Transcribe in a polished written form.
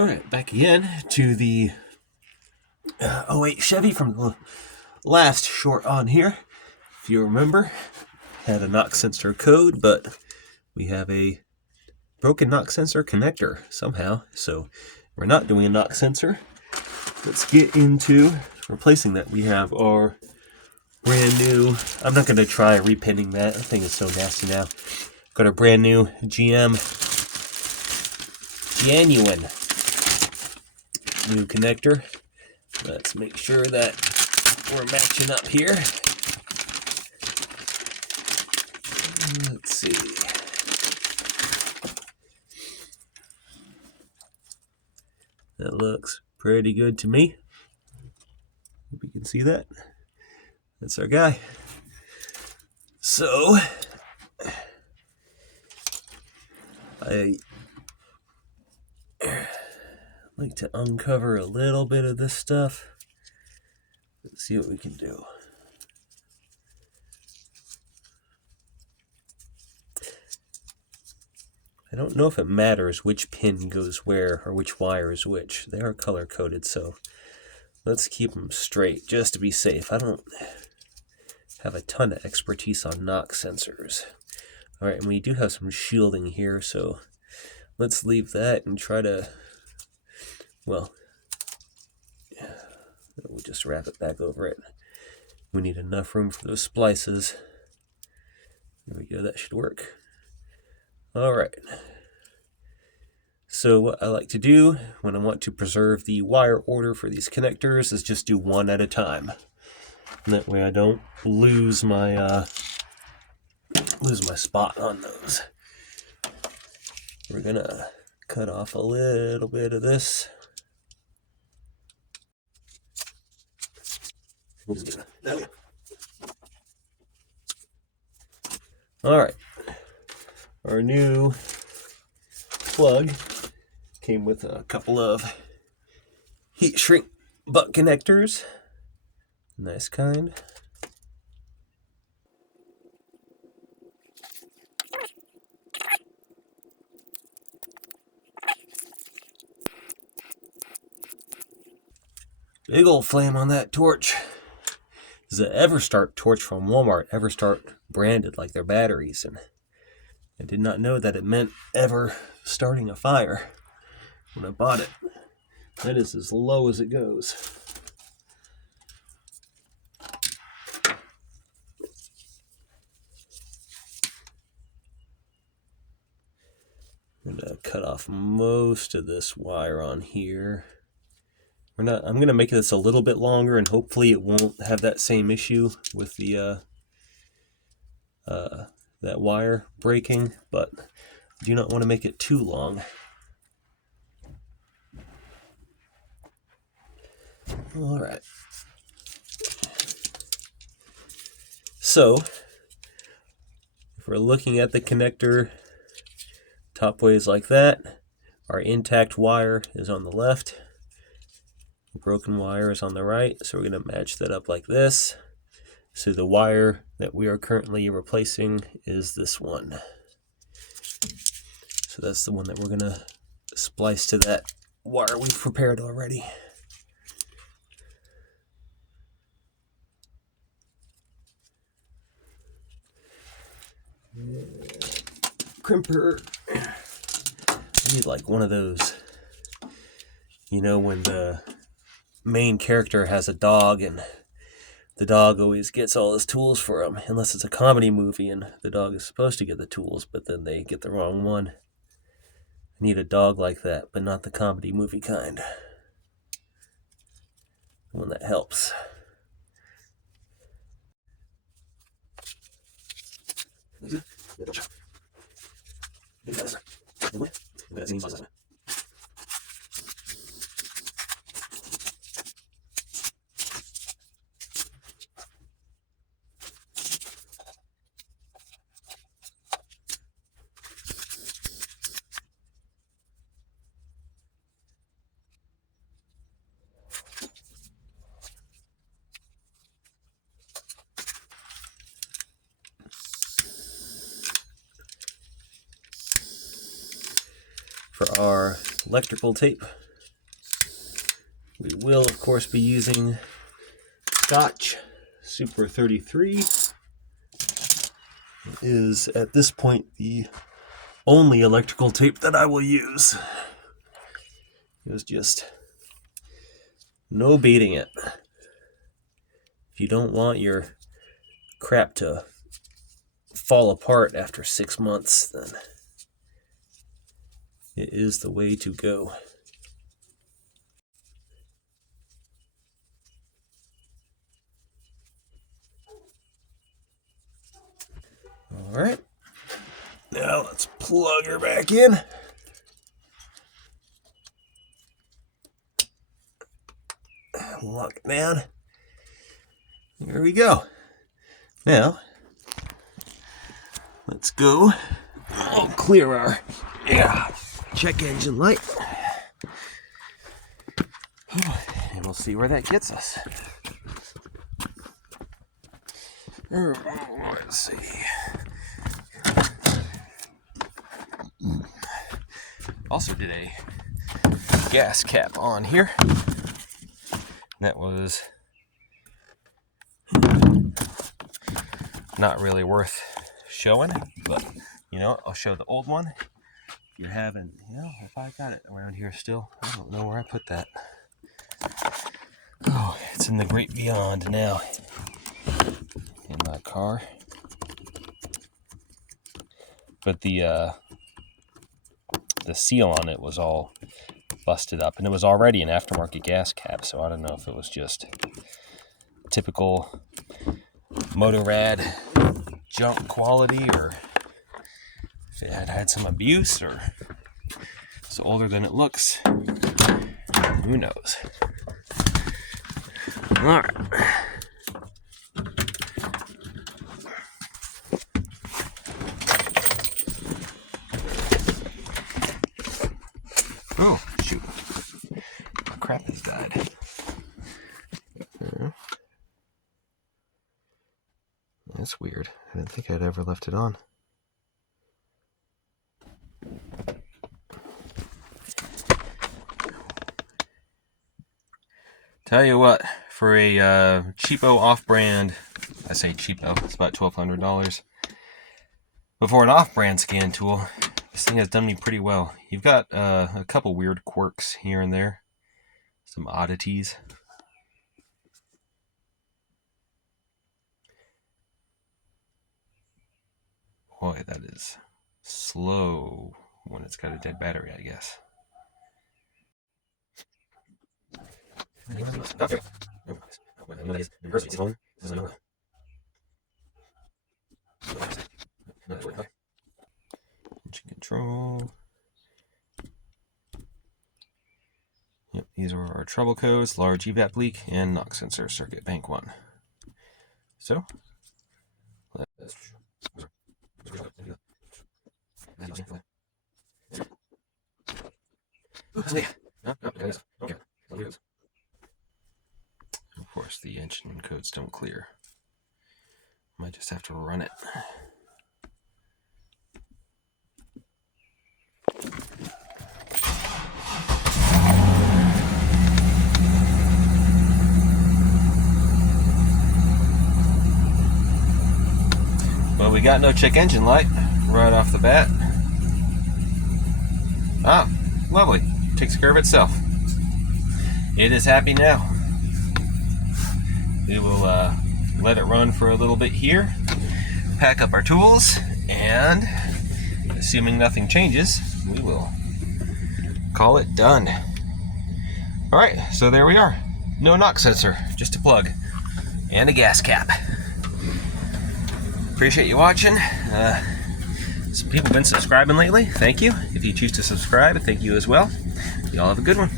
All right, back again to the 08 Chevy from the last short on here. If you remember, had a knock sensor code, but we have a broken knock sensor connector somehow, so we're not doing a knock sensor. Let's get into replacing that. We have our brand new, I'm not going to try repinning that, that thing is so nasty now. Got a brand new genuine new connector. Let's make sure that we're matching up here. Let's see. That looks pretty good to me. Hope you can see that. That's our guy. So, I like to uncover a little bit of this stuff. Let's see what we can do. I don't know if it matters which pin goes where or which wire is which. They are color coded, so let's keep them straight just to be safe. I don't have a ton of expertise on knock sensors. All right, and we do have some shielding here, so let's leave that and try to, well, we'll just wrap it back over it. We need enough room for those splices. There we go, that should work. All right. So what I like to do when I want to preserve the wire order for these connectors is just do one at a time. And that way I don't lose my spot on those. We're gonna cut off a little bit of this. All right, our new plug came with a couple of heat shrink butt connectors, nice kind. Big old flame on that torch. This is an Everstart torch from Walmart. Everstart branded like their batteries, and I did not know that it meant ever starting a fire when I bought it. That is as low as it goes. I'm gonna cut off most of this wire on here. I'm gonna make this a little bit longer, and hopefully it won't have that same issue with the that wire breaking, but I do not want to make it too long. All right. So, if we're looking at the connector, top ways like that, our intact wire is on the left, the broken wire is on the right, so we're going to match that up like this. So the wire that we are currently replacing is this one. So that's the one that we're going to splice to that wire we've prepared already. Crimper. I need like one of those, you know, when the main character has a dog and the dog always gets all his tools for him, unless it's a comedy movie and the dog is supposed to get the tools, but then they get the wrong one. I need a dog like that, but not the comedy movie kind. One that helps. For our electrical tape, We will, of course, be using Scotch Super 33. It is, at this point, the only electrical tape that I will use. There's just no beating it. If you don't want your crap to fall apart after 6 months, then it is the way to go. All right, now let's plug her back in. Lock it down. Here we go. Now, let's go. I'll clear our check engine light. And we'll see where that gets us. Let's see. Also did a gas cap on here. That was not really worth showing, but you know, I'll show the old one. If you're having, if I got it around here still, I don't know where I put that. Oh, it's in the great beyond now in my car. But the seal on it was all busted up, and it was already an aftermarket gas cap, so I don't know if it was just typical Motorrad junk quality, or if it had some abuse, or it's older than it looks. Who knows? All right. Oh, shoot. My crap has died. That's weird. I didn't think I'd ever left it on. Tell you what, for a cheapo off-brand, I say cheapo, it's about $1,200. But for an off-brand scan tool, this thing has done me pretty well. You've got a couple weird quirks here and there, some oddities. Boy, that is slow when it's got a dead battery, I guess. Engine control. Yep, these are our trouble codes: large evap leak and knock sensor circuit bank 1. So, let's... Of course, the engine codes don't clear. Might just have to run it. Well, we got no check engine light right off the bat. Ah, lovely. Takes care of itself. It is happy now. We will let it run for a little bit here, pack up our tools, and assuming nothing changes, we will call it done. Alright, so there we are. No knock sensor, just a plug and a gas cap. Appreciate you watching. Some people have been subscribing lately. Thank you. If you choose to subscribe, thank you as well. You all have a good one.